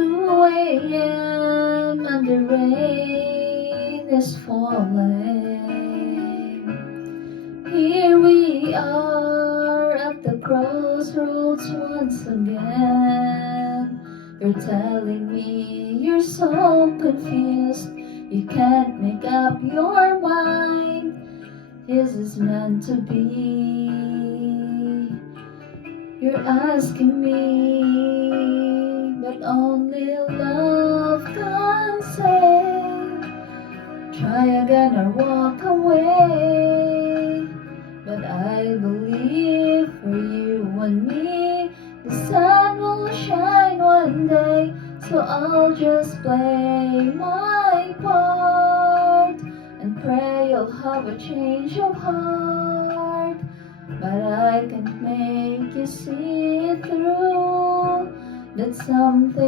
2 a.m. and the rain is falling. Here we are at the crossroads once again. You're telling me you're so confused, you can't make up your mind. Is this meant to be? You're asking me, but only love can say. Try again or walk away. But I believe for you and me, the sun will shine one day. So I'll just play my part and pray you'll have a change of heart. But I can't make you see it through. That's something